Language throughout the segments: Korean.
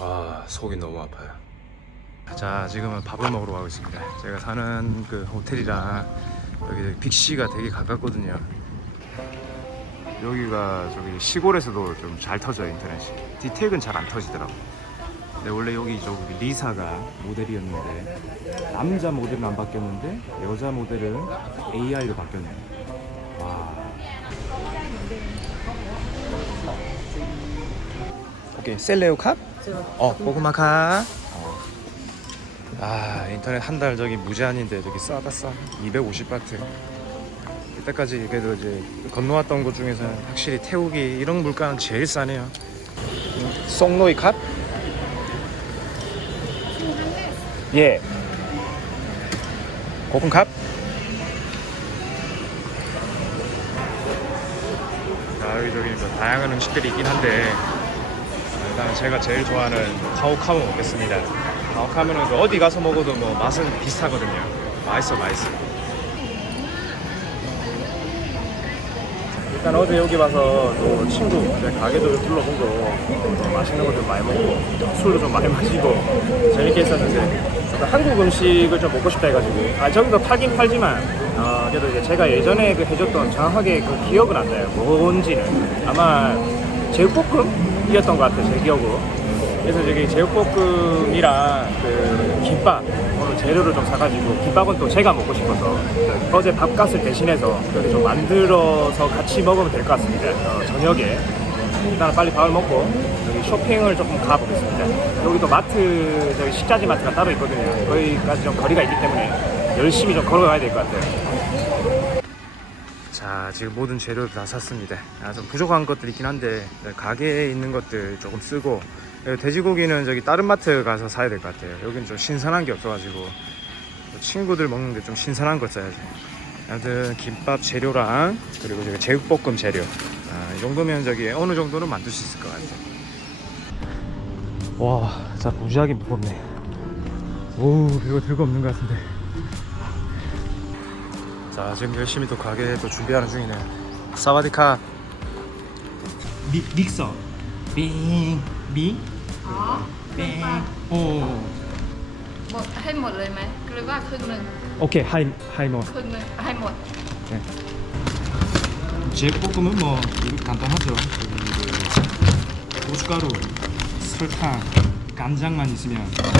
아 속이 너무 아파요. 자 지금은 밥을 먹으러 가고 있습니다. 제가 사는 그 호텔이랑 여기 빅시가 되게 가깝거든요. 여기가 저기 시골에서도 좀 잘 터져요 인터넷이. 디텍은 잘 안 터지더라고. 근데 원래 여기 저기 리사가 모델이었는데 남자 모델은 안 바뀌었는데 여자 모델은 AI로 바뀌었네. 와. 오케이 셀레오 캅? 어 고구마 캅. 어. 아 인터넷 한 달 저기 무제한인데 저기 싸다 싸. 250바트. 이때까지 그래도 이제 건너왔던 곳 중에서 확실히 태우기 이런 물가는 제일 싸네요. 송로이 캅? 예. 고픈 캅? 아, 여기저기 뭐 다양한 음식들이 있긴 한데 일단 제가 제일 좋아하는 카오카모 먹겠습니다. 카오카모는 그 어디 가서 먹어도 뭐 맛은 비슷하거든요. 맛있어, 맛있어. 일단 어제 여기 와서 또 친구 가게도 둘러보고 맛있는 것도 많이 먹고 술도 좀 많이 마시고 재밌게 했었는데 한국 음식을 좀 먹고 싶다 해가지고 아 저기도 팔긴 팔지만 어, 그래도 이제 제가 예전에 그 해줬던 정확하게 그 기억은 안 나요 뭔지는 아마 제육볶음이었던 것 같아요 제 기억으로. 그래서 저기 제육볶음이랑 그 김밥 오늘 재료를 좀 사가지고 김밥은 또 제가 먹고 싶어서 어제 밥값을 대신해서 여기 좀 만들어서 같이 먹으면 될 것 같습니다. 어, 저녁에. 일단 빨리 밥을 먹고 여기 쇼핑을 조금 가보겠습니다. 여기도 마트 저기 식자재 마트가 따로 있거든요. 거기까지 좀 거리가 있기 때문에 열심히 좀 걸어가야 될 것 같아요 자 지금 모든 재료를 다 샀습니다. 아, 좀 부족한 것들 있긴 한데 가게에 있는 것들 조금 쓰고 여기 돼지고기는 저기 다른 마트 가서 사야 될 것 같아요. 여기는 좀 신선한 게 없어가지고 또 친구들 먹는데 좀 신선한 거 써야지 아무튼 김밥 재료랑 그리고 저기 제육볶음 재료. 아, 이 정도면 저기 어느 정도는 만들 수 있을 것 같아요. 와 진짜 무지하게 무겁네. 오 이거 들고 없는 것 같은데 자 지금 열심히 또 가게 또 준비하는 중이네 사와디카 미, 믹서 빙 미? อ๋อ 빙 오 หมดให้หมดเลยไหมหรือว่าครึ่งหนึ่ง 오케이 하이 하이모 ครึ่งหนึ่งให้หมด 제육볶음은 뭐 이거 간단하죠 여기 그 고춧가루 설탕 간장만 있으면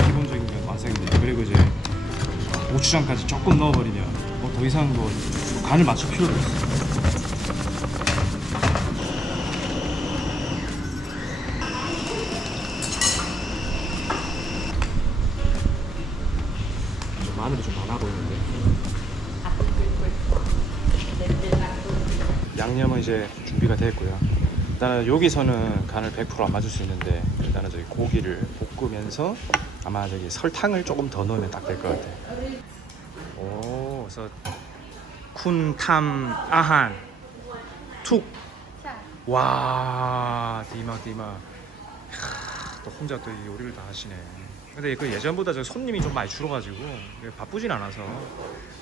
기본적인 건 완성입니다 그리고 이제 고추장까지 조금 넣어버리면 뭐 더 이상 뭐 간을 맞출 필요도 없어요 좀 마늘이 좀 많아 보이는데 양념은 이제 준비가 됐고요. 일단은 여기서는 간을 100%안 맞을 수 있는데 일단은 저기 고기를 볶으면서 아마 저기 설탕을 조금 더 넣으면 딱 될 것 같아요. 오, 그래서 쿤탐 아한 툭. 와, 디마 디마. 또 혼자 또 이 요리를 다 하시네. 근데 그 예전보다 저 손님이 좀 많이 줄어가지고 바쁘진 않아서.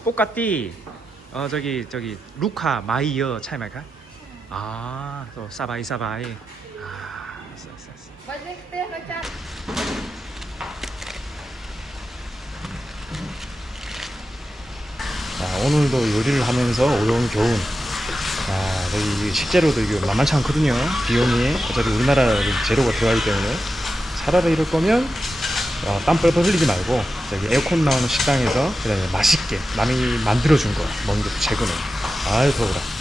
똑같디. 어 저기 저기 루카 마이어 차이말까? 아, 또 사바이 사바이. 아, 있어 있어 있어. 아, 오늘도 요리를 하면서 어려운 겨운. 아, 이 식재료도 이게 만만치 않거든요. 비용이 어차피 우리나라 재료가 들어가기 때문에. 차라리 이럴 거면 어, 땀 뻘뻘 흘리지 말고 저기 에어컨 나오는 식당에서 그냥 맛있게 남이 만들어준 거 먹는 게 최고네. 아유 더워라.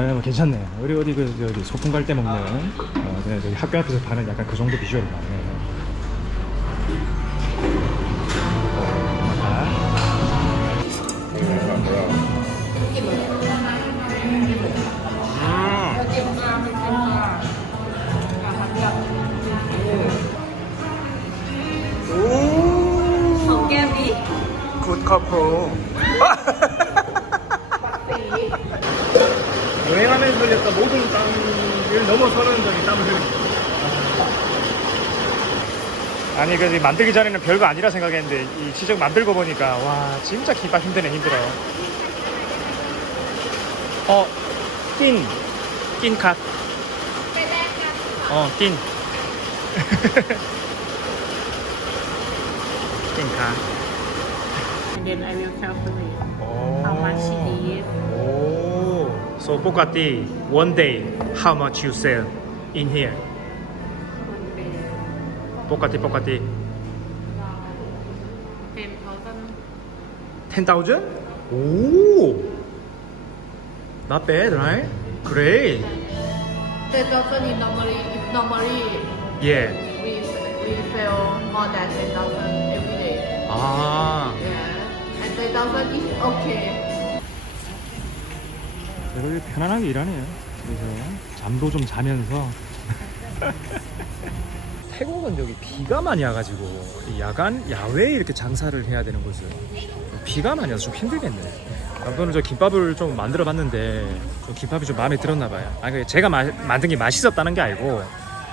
아, 뭐 괜찮네. 우리 어디 그 저기 소풍 갈 때 먹는 어, 그냥 저기 학교 앞에서 파는 약간 그 정도 비주얼이 나네. 커플. 흘렸던 모든 땀을 넘어서는 저기 땀을 흘립니다. 아니 그 만들기 전에는 별거 아니라 생각했는데 이 지적 만들고 보니까 와 진짜 김밥 힘드네 힘들어. 어, 낀, 낀 갓. 어, 낀. 낀 갓. And then I will calculate 오. how much it is. 오. So 똑같이 one day how much you sell in here? One day. 똑같이 똑같이 Ten thousand. 10,000? 오. Not bad, right? Great. The thousand is normally is normally Yeah. we we sell more than ten thousand every day. 아. Yeah. And ten thousand is okay. 여러분 편안하게 일하네요. 그래서 잠도 좀 자면서. 태국은 여기 비가 많이 와가지고 이 야간 야외에 이렇게 장사를 해야 되는 곳은 비가 많이 와서 좀 힘들겠네. 저는 저 김밥을 좀 만들어 봤는데 좀 김밥이 좀 마음에 들었나 봐요. 아니 그 제가 마- 만든 게 맛있었다는 게 아니고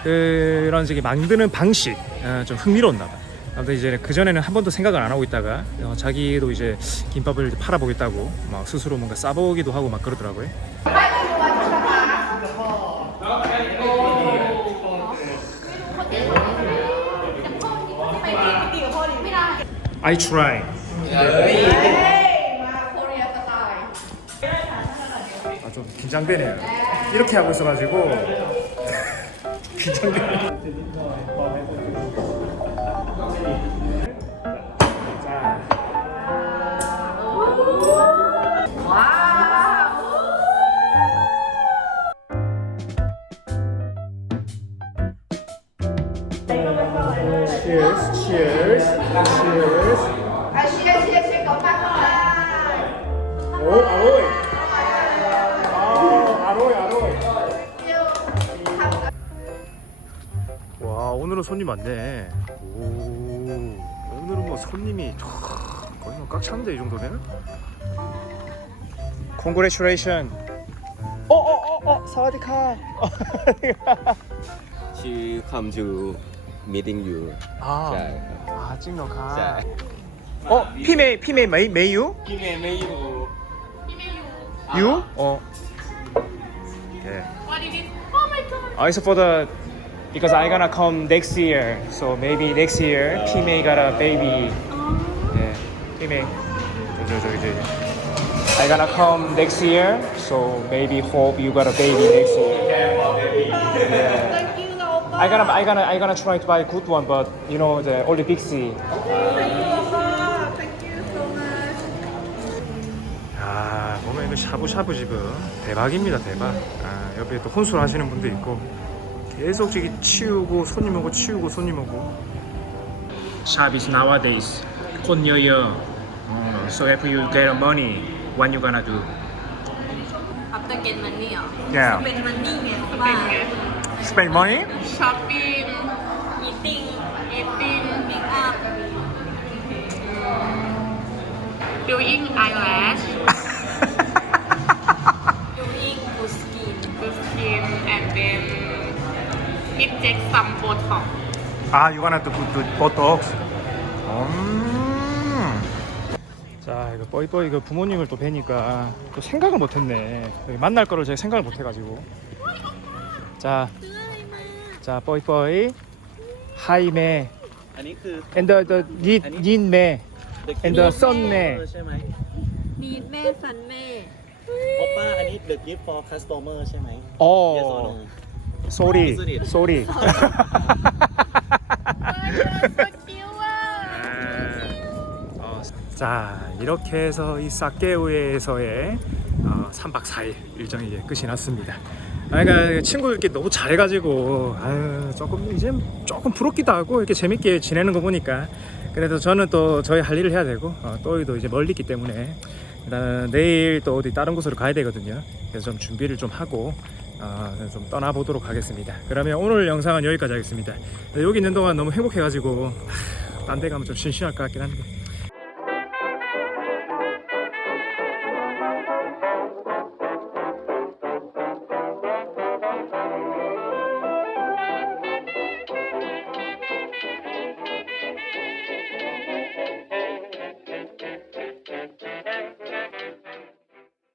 그런 저기 만드는 방식 어, 좀 흥미로웠나 봐. 아 무튼 이제 그 전에는 한 번도 생각을 안 하고 있다가 어, 자기도 이제 김밥을 이제 팔아 보겠다고 막 스스로 뭔가 싸보기도 하고 막 그러더라고요. I try. 아 좀 긴장되네요. 이렇게 하고 있어가지고 긴장되네. 자. 오늘은 손님 많네. 오 오늘은 뭐 손님이 촤, 거의 뭐 꽉 차는데 이 정도면 Congratulation. 어어어어 사와디카. She come to meeting you. 아, 아 찡노카. 어 피메 피메 메이 메이유? 김에 메이유. 유? 아. 어. 오케이 What it is? Oh my god! 아, 이서 for the because I gonna come next year, so maybe next year P May got a baby. Yeah, P May. 저 저 저 이제 I gonna come next year, so maybe hope you got a baby next year. Yeah. I gonna I gonna I gonna try to buy a good one, but you know the only big C. 아 보면 이거 샤브샤브 지금 대박입니다 대박 아 옆에 또 혼술 하시는 분도 있고 계속 저기 치우고 손님 오고 치우고 손님 오고 Shop is nowadays 곧 New Year 어, So if you get money what you gonna do? After get money เหรอ Yeah Spend money ไงว่า Spend money? shopping eating eating pick up Doing eyelash, 아 you gonna do, do botox? 음. 자 이거 뻐이뻐이 그 부모님을 또 뵈니까 또 생각을 못했네 여기 만날 거를 제가 생각을 못해가지고 자, 자 뻐이뻐이 하이메 อันนี้คือ and the, the yin, yin me The and the gift son me ใช่ไหม มีแม่ฟันแม่ โอป้าอันนี้ the gift for customer ใช่ไหม yes or no 어 sorry It? sorry 어, 자 이렇게 해서 이 사케우에서의 어, 3박 4일 일정이 이제 끝이 났습니다. 아, 그러니까 친구들끼리 너무 잘해가지고 아유, 조금 이제 조금 부럽기도 하고 이렇게 재밌게 지내는 거 보니까 그래도 저는 또 저희 할 일을 해야 되고 어, 또이도 이제 멀리 있기 때문에 일단 내일 또 어디 다른 곳으로 가야 되거든요. 그래서 좀 준비를 좀 하고 어, 좀 떠나보도록 하겠습니다. 그러면 오늘 영상은 여기까지 하겠습니다. 여기 있는 동안 너무 행복해가지고 딴 데 가면 좀 심심할 것 같긴 한데